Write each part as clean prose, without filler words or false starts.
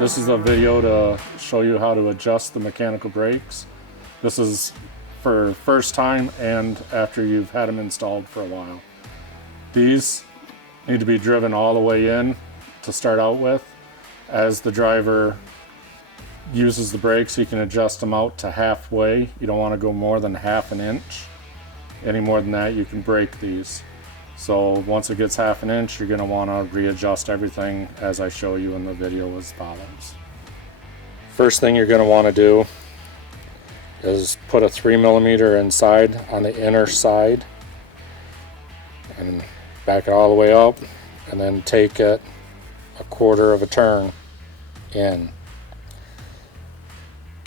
This is a video to show you how to adjust the mechanical brakes. This is for first time and after you've had them installed for a while. These need to be driven all the way in to start out with. As the driver uses the brakes, you can adjust them out to halfway. You don't want to go more than ½ an inch. Any more than that, you can break these. So once it gets ½ an inch, you're going to want to readjust everything as I show you in the video as follows. First thing you're going to want to do is put a 3mm inside on the inner side and back it all the way up, and then take it 1/4 of a turn in.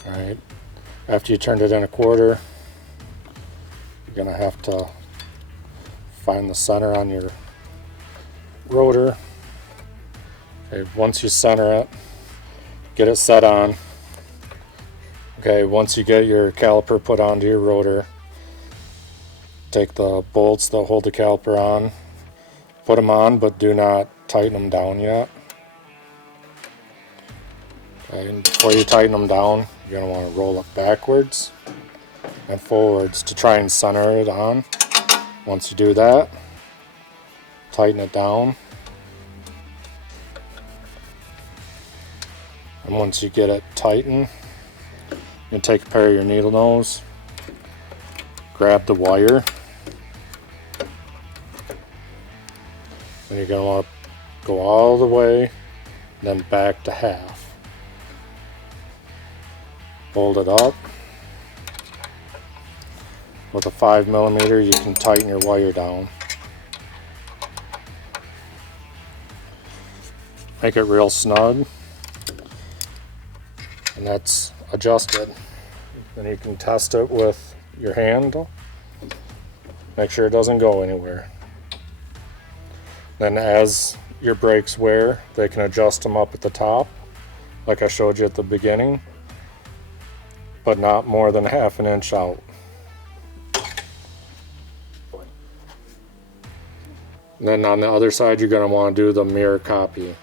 Alright, after you turned it in 1/4, you're going to have to find the center on your rotor. Okay, once you center it, get it set on. Okay, once you get your caliper put onto your rotor, take the bolts that hold the caliper on, put them on, but do not tighten them down yet. Okay, and before you tighten them down, you're going to want to roll it backwards and forwards to try and center it on. Once you do that, tighten it down. And once you get it tightened, you take a pair of your needle nose, grab the wire, and you're going to want to go all the way, then back to half. Fold it up. With a 5mm, you can tighten your wire down. Make it real snug, and that's adjusted. Then you can test it with your hand. Make sure it doesn't go anywhere. Then as your brakes wear, they can adjust them up at the top, like I showed you at the beginning, but not more than ½ an inch out. And then on the other side, you're going to want to do the mirror copy.